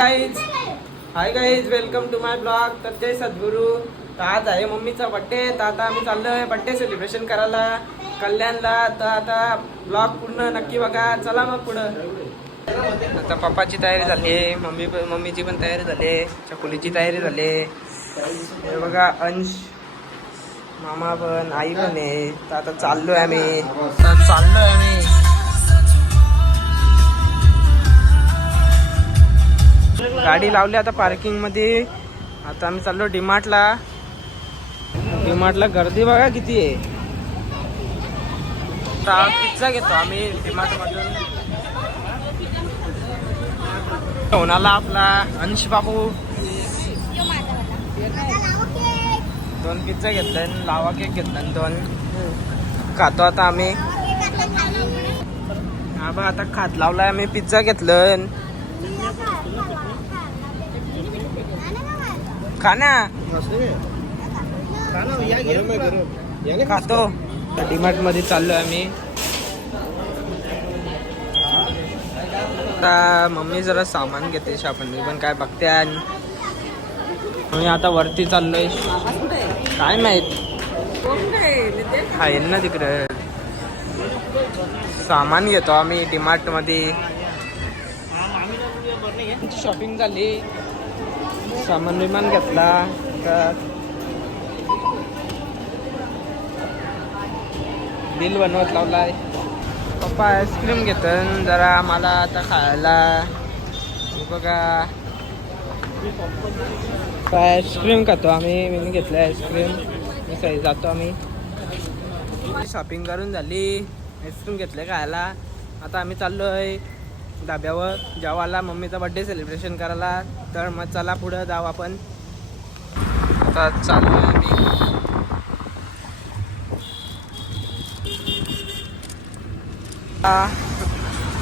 Guys hi guys, welcome to my blog. तर जय सद्गुरू. तर आज आहे मम्मीचा बड्डे. तर आता आम्ही चाललोय बड्डे सेलिब्रेशन करायला कल्याणला. तर आता ब्लॉग पूर्ण नक्की बघा. चला मग पुढं. आता पप्पाची तयारी झाली आहे, मम्मीची पण तयारी झाली आहे, चकुलीची तयारी झाली आहे. हे बघा अंश, मामा पण, आई पण आहे. तर आता चाललोय आम्ही. गाडी लावली आता पार्किंग मध्ये. आता आम्ही चाललो डीमार्टला. गर्दी बघा किती आहे. आता पिझ्झा घेतो आम्ही डीमार्ट मधून. होणाला आपला अंश बाबू 2 पिझ्झा घेतलाय, लावा केक घेतलाय 2. खातो आता आम्ही. हा बघ आता खात लावलाय आम्ही. पिझ्झा घेतलं. खाना खातो. डीमार्ट मध्ये चाललोय आम्ही. आता मम्मी जरा सामान घेते, शॉपिंग पण काय बघते. आम्ही आता वरती चाललोय. काय माहित आहे ना तिकडे. सामान घेतो आम्ही डीमार्ट मध्ये. शॉपिंग झाली, सामान विमान घेतला. तर बिल बनवत लावलाय. पप्पा आईस्क्रीम घेतात जरा मला आता खायला. बघा आईस्क्रीम खातो आम्ही. मी घेतलं आईस्क्रीम. जातो आम्ही. शॉपिंग करून झाली, आईस्क्रीम घेतले खायला. आता आम्ही चाललोय धाब्यावर जेवायला, मम्मीचा बर्थडे सेलिब्रेशन करायला. तर मग चला पुढं जाऊ आपण. आता चाललोय आम्ही.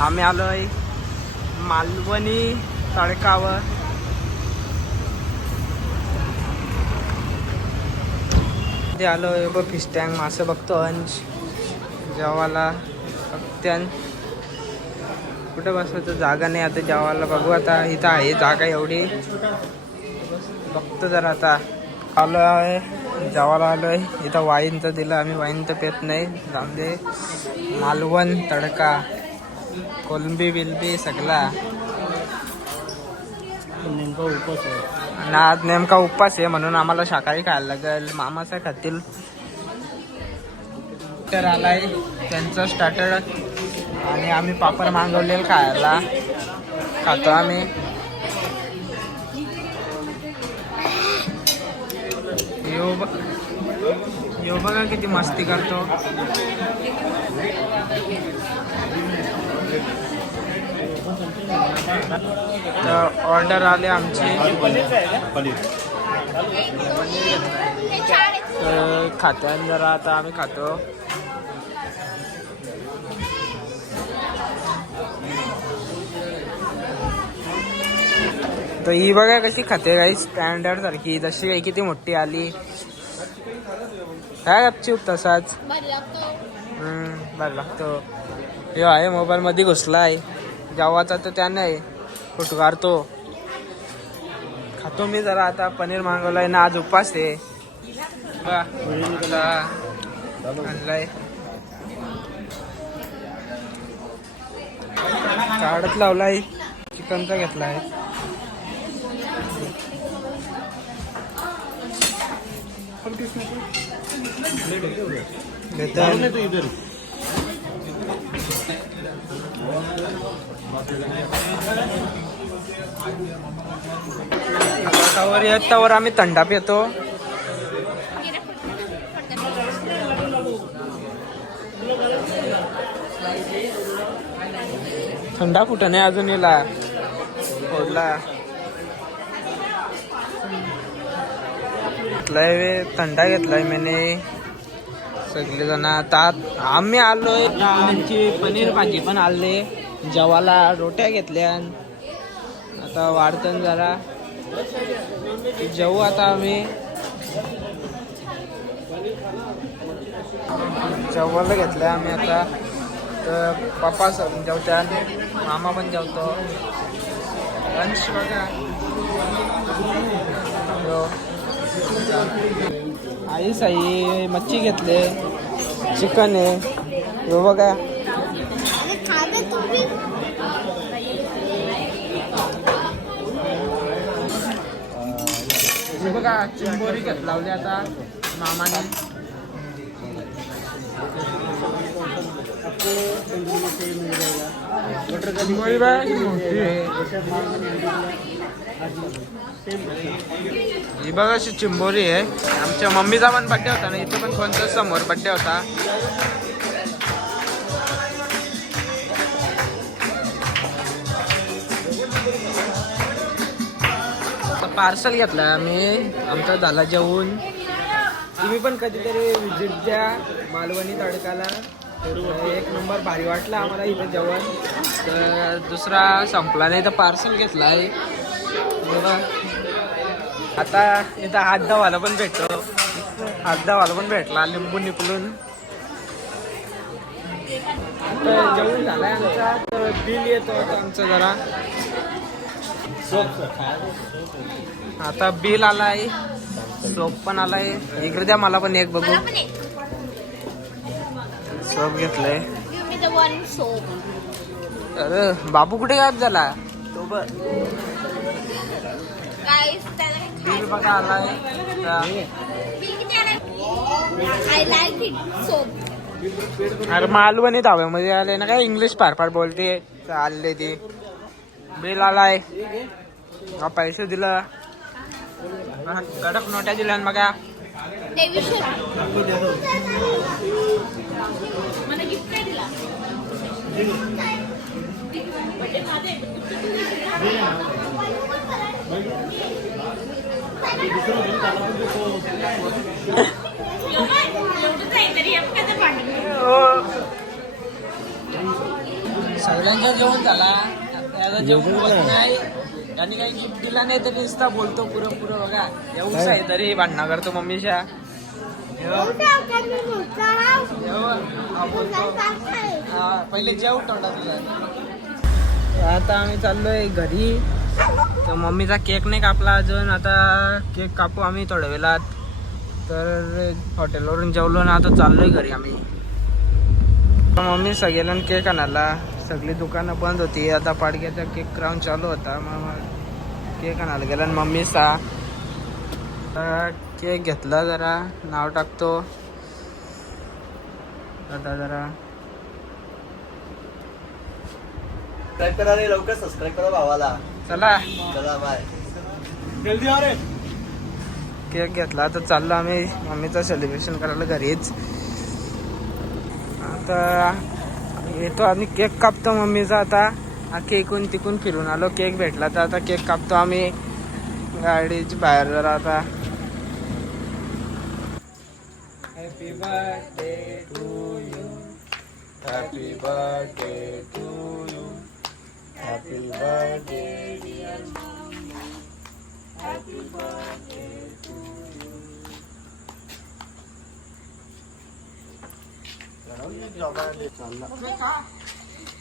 आम्ही आलोय मालवणी तडकावर. ते आलोय बघ फिश टँक. मासे बघतो अंश जेवायला. बघत्यान कुठे बसायचं जागा नाही आता जेवायला. बघू आता इथं आहे जागा एवढी. बघतो जरा. आता आलो आहे जेवायला आलोय. इथं वाईनचं दिलं आम्ही. वाईन तर पेत नाही, जाऊन दे. मालवण तडका, कोलंबी बिलबी सगळा. आज नेमका उपवास आहे म्हणून आम्हाला शाकाहारी खायला लागेल. मामाचं खातील. तर आलाय त्यांचं स्टार्टर आणि आम्ही पापड मागवलेलं खायला. खातो आम्ही. यो बघा किती मस्ती करतो. तर ऑर्डर आले आमची. तर खात्यान जरा आता आम्ही खातो. तर ही बघा कशी खाते काही स्टँडर्ड सारखी. जशी काही किती मोठी आली. काय गपचूप तसाच. बरं लागतो. हे आहे मोबाईल मध्ये घुसलाय. जेवाचा तर त्याने फोटो काढतो. खातो मी जरा. आता पनीर मागवलाय ना, आज उपवास आहे. आणलाय काढत लावलाय. चिकनचा घेतलाय. त्यावर आम्ही थंडा पितो. थंडा कुठं नाही अजून येला फोडला. थंडा घेतलाय मैंने. सगळे जण आता आम्ही आलोय. त्यांची पनीर भाजी पण आले. जेवाला रोट्या घेतल्या. आता वाढतं जरा. जेवू आता आम्ही. जेवायला घेतलंय आम्ही आता. तर पप्पा जेवत्या, मामा पण जेवतो. लंच बघा. आई साई मच्छी घेतले, चिकन आहे हो बघा. हे बघा चिंबोरी लावली आता मामाने. चिंबोरी बघा मोठी आहे. ही बघा अशी चिंबोरी आहे. आमच्या मम्मीचा पण बड्डे होता ना, इथं पण कोणत्या समोर बड्डे होता. पार्सल घेतला आम्ही, आमचा झाला जेवून. तुम्ही पण कधीतरी विजिट द्या मालवणी तडकाला. एक नंबर भारी वाटलं आम्हाला इथं जेवण. तर दुसरा संपला नाही तर पार्सल घेतला आहे. आता इथं हात धावायला पण भेटतो, हात धावायला पण भेटला लिंबू निपलून. तर जेवण झालाय आमचा. तर बिल येतो आता आमचं जरा. आता बिल आलाय, सोप पण आलाय. इकडे द्या मला पण एक बघू. सोप घेतलंय. अरे बाबू कुठे गायब झाला. बिल बघा आलाय. अरे मालवणी धाब्यामध्ये आले ना, काय इंग्लिश फार बोलते. चालले ती. बिल आलाय, पैसे दिलं, कडक नोट्या दिल्या बघा. सगळ्यांचा जेवण झाला. आता जेवण नाही आणि काही गिफ्ट दिला नाही तरी नुसता बोलतो पुरं बघा. येऊच आहे तरी भांडणा करतो मम्मीच्या. पहिले जेव तोंडा तुला. आता आम्ही चाललोय घरी. तर मम्मीचा केक नाही कापला अजून. आता केक कापू आम्ही थोड्या वेळात. तर हॉटेलवरून जेवलो ना, आता चाललोय घरी आम्ही. मम्मी सगळ्याला केक आणायला. सगळी दुकानं बंद होती. आता पाडग्याचा केक क्राऊन चालू होता. मग केक आणायला गेला मम्मीचा. केक घेतला, जरा नाव टाकतो आता जरा. सबस्क्राईब करा रे, लवकर सबस्क्राईब करा भावाला. चला चला बाय. जल्दी आ रे. केक घेतला, आता चाललो आम्ही मम्मीचं सेलिब्रेशन करायला घरीच. आता येतो आम्ही, केक कापतो मम्मीचा. आता केकून तिकून फिरून आलो, केक भेटला तर आता केक कापतो आम्ही गाडीची बाहेर जरा. आता happy birthday to you, happy birthday to you, happy birthday dear mom, happy birthday to you.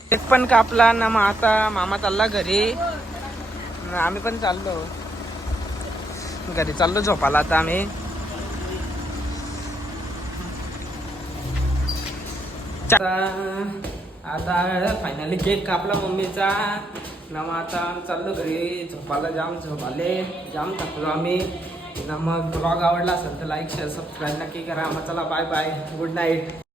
Cake पण कापला ना. मग आता मामा चालला घरी, आम्ही पण चाललो घरी. चाललो झोपाला आता आम्ही. आता फायनली केक कापला मम्मीचा ना. मग आता चाललो घरी झोपाला. जाम झोपाले, जाम थकलो आम्ही ना. मग ब्लॉग आवडला असेल तर लाईक शेअर सबस्क्राईब नक्की करा. मग चला बाय बाय, गुड नाईट.